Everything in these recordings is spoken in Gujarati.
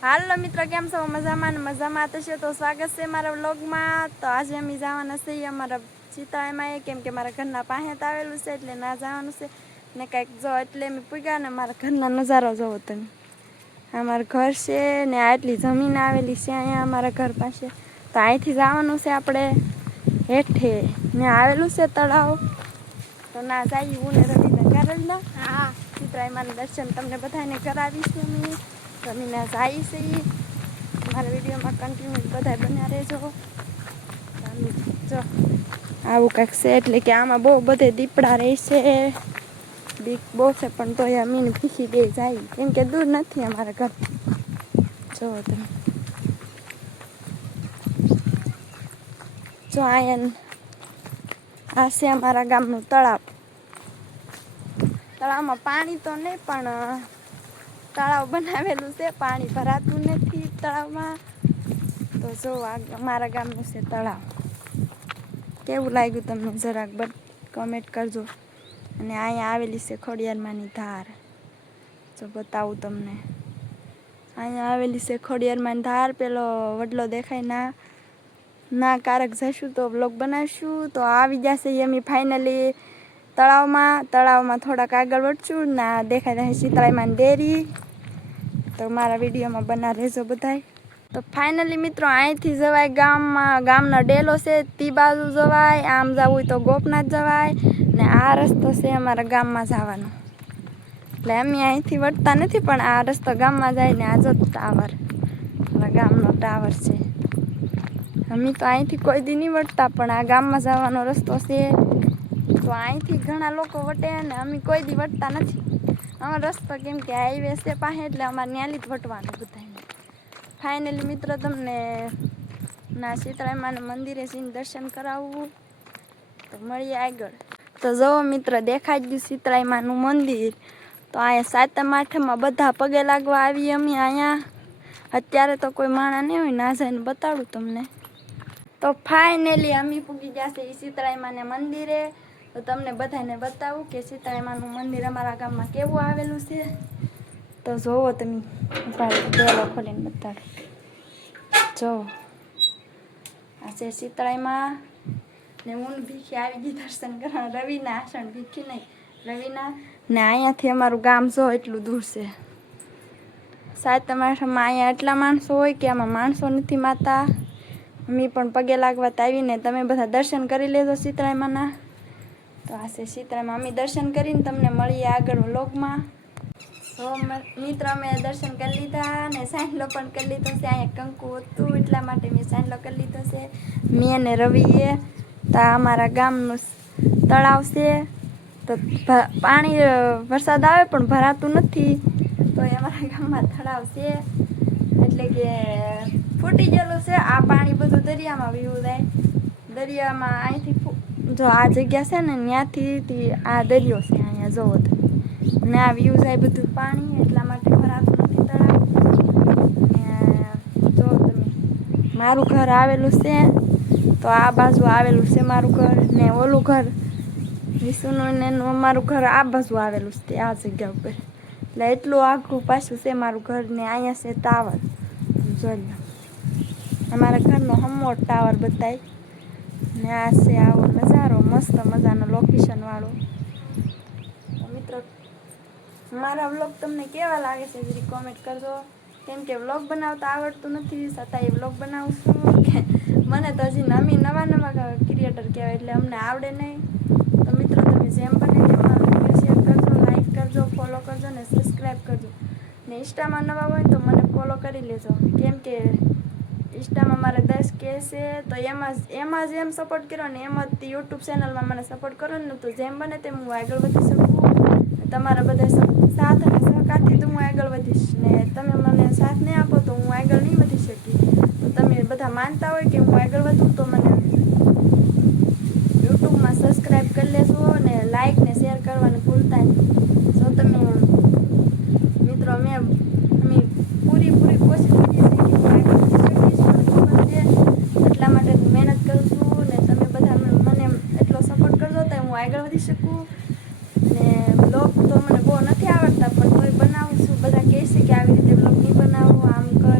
હાલો મિત્રો, કેમ છો? મજામાં ને મજામાં થશે તો સ્વાગત છે મારા વ્લોગમાં. તો આજે અમે જવાના છીએ અમારા ચિત્રાલયમાં, કેમ કે મારા ઘરના પાસે આવેલું છે એટલે ના જવાનું છે ને કંઈક જો એટલે અમે પૂગ્યા ને મારા ઘરના નજારો જોવો તમે. અમારું ઘર છે ને આટલી જમીન આવેલી છે અહીંયા અમારા ઘર પાસે. તો અહીંથી જવાનું છે આપણે હેઠે ને આવેલું છે તળાવ. તો ના જઈએ હું ને રવિને કરેલા. હા, ચિત્રાલયમાં દર્શન તમને બધાને કરાવીશું અમે. જમીને જાય છે મારા વિડીયોમાં કન્ટિન્યુ બધા બન્યા રહેજો. જો આવું કંઈક છે એટલે કે આમાં બહુ બધે દીપડા રહેશે. બીક બહુ છે પણ તો અમીને ભીખી દે જાય કેમ કે દૂર નથી અમારા ઘર. જો તમે જો આ છે અમારા ગામનું તળાવ. તળાવમાં પાણી તો નહીં પણ તળાવ બનાવેલું છે, પાણી ભરાતું નથી તળાવમાં. તો જો અમારા ગામનું છે તળાવ. કેવું લાગ્યું તમને જરાક કમેન્ટ કરજો. અને અહીંયા આવેલી છે ખોડિયારમાંની ધાર. જો બતાવું તમને, અહીંયા આવેલી છે ખોડિયારમાંની ધાર. પેલો વડલો દેખાય ના કારક જઈશું તો બ્લોગ બનાવીશું. તો આવી જશે અમે ફાઇનલી તળાવમાં થોડાક આગળ વધશું ના દેખાય રહે ચિત્રાલયમાં ડેરી. તો મારા વિડીયોમાં બના રહેજો બધાય. તો ફાઇનલી મિત્રો અહીંથી જવાય ગામનો ડેલો છે તી બાજુ જવાય. આમ જવું હોય તો ગોપનાથ જવાય ને આ રસ્તો છે અમારા ગામમાં જવાનો. એટલે અમે અહીંથી વળતા નથી પણ આ રસ્તો ગામમાં જાય ને આ જો ટાવર અમારા ગામનો ટાવર છે. અમે તો અહીંથી કોઈ દી નહીં વળતા પણ આ ગામમાં જવાનો રસ્તો છે. તો અહીંથી ઘણા લોકો વટે ને અમે કોઈ દી વટતા નથી. અમારો રસ્તો કેમ કે હાઈવે છે પાસે એટલે અમારે ન્યાલી જ વટવાનું બધાને. ફાઇનલી મિત્રો તમને ના ચિત્રાલયમાં મંદિરે જઈને દર્શન કરાવવું. તો મળીએ આગળ. તો જો મિત્ર દેખાઈ ગયું ચિત્રાલયમાંનું મંદિર. તો અહીંયા સાતમ આઠમમાં બધા પગે લાગવા આવીએ અમે અહીંયા. અત્યારે તો કોઈ માણા નહીં હોય, ના જઈને બતાડું તમને. તો ફાઇનલી અમે પૂગી ગયા છે ચિત્રાલયમાંને મંદિરે. તો તમને બધાને બતાવું કે ચિત્રાલયમાંનું મંદિર અમારા ગામમાં કેવું આવેલું છે. તો જોવો તમે, ડેલો ખોલીને બતાડો. જો આ છે ચિત્રાલયમાં ને હું ભીખી આવી ગઈ દર્શન કરવા. રવિના આસણ ભીખી નહીં, રવિના ને અહીંયાથી અમારું ગામ જો એટલું દૂર છે. સાતમ આઠમમાં અહીંયા એટલા માણસો હોય કે આમાં માણસો નથી માતા. અમે પણ પગે લાગવા આવીને તમે બધા દર્શન કરી લેજો ચિત્રાલયમાંના. તો આ છે ચિત્રાલયમાં અમે દર્શન કરીને તમને મળીએ આગળ વ્લોગમાં. તો મિત્ર અમે દર્શન કરી લીધા ને સાંજલો પણ કરી લીધો છે. અહીંયા કંકુ હતું એટલા માટે મેં સાંજલો કરી લીધો છે મેં ને રવિએ. તો અમારા ગામનું તળાવ છે. તો પાણી વરસાદ આવે પણ ભરાતું નથી. તો અમારા ગામમાં તળાવ છે એટલે કે ફૂટી ગયેલું છે. આ પાણી બધું દરિયામાં વયું જાય. દરિયામાં અહીંથી જો આ જગ્યા છે ને ત્યાંથી આ દરિયો છે અહીંયા જોવો તો. ને આ વ્યૂ જાય બધું પાણી એટલા માટે ભરાતું નથી તળાવ. જો તમે મારું ઘર આવેલું છે તો આ બાજુ આવેલું છે મારું ઘર ને ઓલું ઘર વિશુનું ને અમારું ઘર આ બાજુ આવેલું છે આ જગ્યા ઉપર. એટલે એટલું આખું પાછું છે મારું ઘર ને અહીંયા છે ટાવર. જોઈ લો અમારા ઘરનો હમો ટાવર બતાય ને આ છે આવો નજારો મસ્ત મજાનો લોકેશન વાળો. તો મિત્રો મારા વ્લોગ તમને કેવા લાગે છે જરી કોમેન્ટ કરજો. કેમ કે વ્લોગ બનાવતા આવડતું નથી છતાં એ વ્લોગ બનાવું છું કે મને તો હજી નવા ક્રિએટર કહેવાય એટલે અમને આવડે નહીં. તો મિત્રો તમે જેમ બને તેમ મારો વિડીયો શેર કરજો, લાઈક કરજો, ફોલો કરજો ને સબસ્ક્રાઈબ કરજો. ને ઇન્સ્ટામાં નવા હોય તો મને ફોલો કરી લેજો. કેમ કે ઇન્સ્ટામાં મારે 10K છે તો એમાં જ એમ સપોર્ટ કર્યો ને એમ જ યુટ્યુબ ચેનલમાં મને સપોર્ટ કરો ને તો જેમ બને તેમ હું આગળ વધી શકું. તમારા બધા સાથ અને સહકારથી તો હું આગળ વધીશ ને તમે મને સાથ નહીં આપો તો હું આગળ નહીં વધી શકી. તો તમે બધા માનતા હોય કે હું આગળ વધું તો મને યુટ્યુબમાં સબસ્ક્રાઈબ કરી લેશો ને લાઈક ને શેર કરવાનું ભૂલતા નહીં. જો તમે મિત્રો અમે પૂરી કોશિશ કરીએ છીએ કે હું આગળ વધી શકીશ. એટલા માટે મહેનત કરું છું ને તમે બધા મને એટલો સપોર્ટ કરજો તો હું આગળ વધી શકું. ને બ્લોગ તો મને બહુ નથી આવડતા પણ તોય બનાવું છું. બધા કહે છે કે આવી રીતે બ્લોગ નહીં બનાવો, આમ કર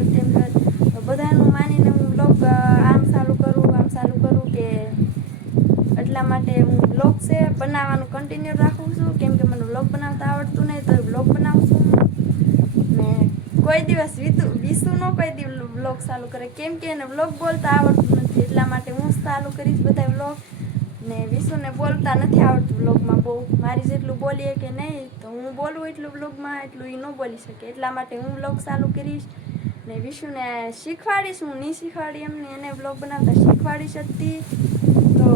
દિવસ વિસુ નો કોઈ દી વ્લોગ ચાલુ કરે, કેમ કે એને વ્લોગ બોલતા આવડતું નથી, એટલા માટે હું ચાલુ કરીશ બધા વ્લોગ. ને વિશુને બોલતા નથી આવડતું વ્લોગમાં બહુ, મારી જેટલું બોલીએ કે નહીં, તો હું બોલું એટલું વ્લોગમાં એટલું એ ન બોલી શકે, એટલા માટે હું વ્લોગ ચાલુ કરીશ. ને વિશુને શીખવાડીશ, હું નહીં શીખવાડી એમને, એને વ્લોગ બનાવતા શીખવાડીશ હતી. તો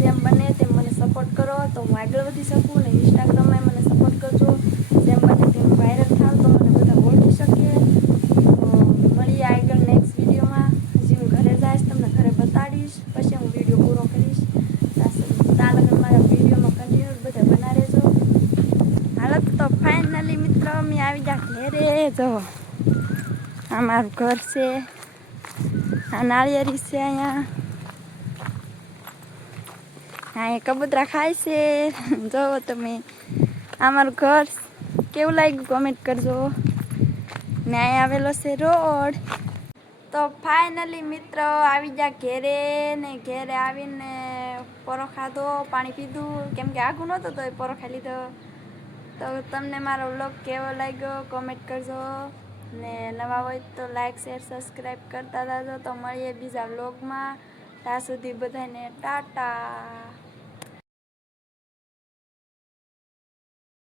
જેમ બને તેમ મને સપોર્ટ કરો તો હું આગળ વધી શકું, ને ઇન્સ્ટાગ્રામમાં મને સપોર્ટ કરજો, જેમ બને તેમ વાયરલ થાવ તો મને બધા ઓળખી શકે. તો મળીએ આગળ નેક્સ્ટ વિડીયોમાં. હજી હું ઘરે જઈશ, તમને ઘરે બતાડીશ, પછી હું વિડીયો પૂરો કરીશ. ત્યાં લગન મારા વિડીયોમાં કન્ટિન્યુ બધા બના રહેજો. હાલત તો ફાઇનલી મિત્રો અમે આવી ગયા ઘરે. જો આ મારું ઘર છે, આ નાળિયેરી છે, અહીંયા કબૂતરા ખાય છે. જોવો તમે અમારું ઘર કેવું લાગ્યું કોમેન્ટ કરજો. ને અહીંયા આવેલો છે રોડ. તો ફાઇનલી મિત્રો આવી ગયા ઘેરે, ને ઘેરે આવીને પરો ખાધો, પાણી પીધું, કેમ કે આઘું નહોતું તો એ પરો ખાઈ લીધો. તો તમને મારો વ્લોગ કેવો લાગ્યો કોમેન્ટ કરજો, ને નવા હોય તો લાઈક શેર સબસ્ક્રાઈબ કરતા જાજો. તો મળીએ બીજા વ્લોગમાં, ત્યાં સુધી બધાને ટાટા.